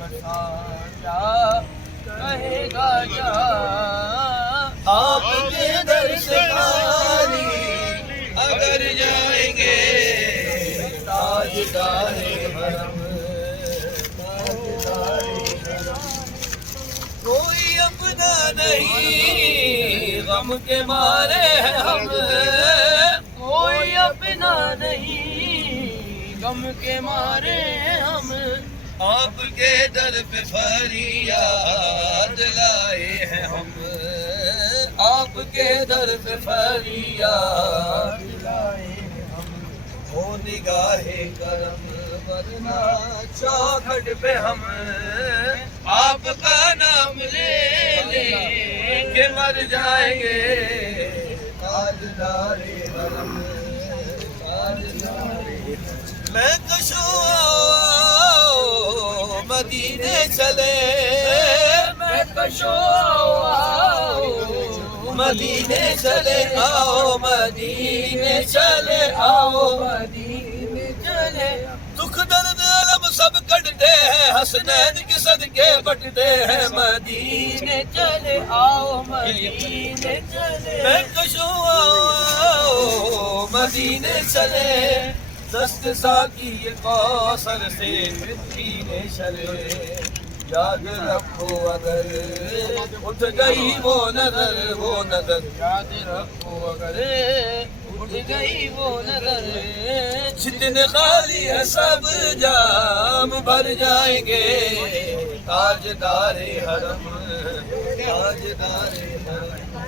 کیا کہے گا جا آپ کے در سے خالی اگر جائیں گے تاجدار حرم کوئی اپنا نہیں غم کے مارے ہیں ہم کوئی اپنا نہیں غم کے مارے ہیں ہم آپ کے در پہ فریاد لائے ہیں ہم آپ کے در پہ فریاد لائے ہیں ہم ہو نگاہ کرم ورنہ چوکھٹ پہ ہم آپ کا نام لے لیں کہ مر جائیں گے تاجدار حرم میں کشوں مدینے چلے میں کشوں مدینے چلے آؤ مدینے چلے آؤ مدینے چلے دکھ درد علم سب کٹتے ہیں حسنین کے صدقے بٹتے ہیں مدینے چلے آؤ مدینے چلے میں کشوں آؤ مدینے چلے دست ساقی کوثر سے پینے چلے یاد رکھو اگر اٹھ گئی وہ نظر یاد رکھو اگر اٹھ گئی وہ نظر جتنے خالی ہے سب جام بھر جائیں گے تاجدار حرم تاجدار حرم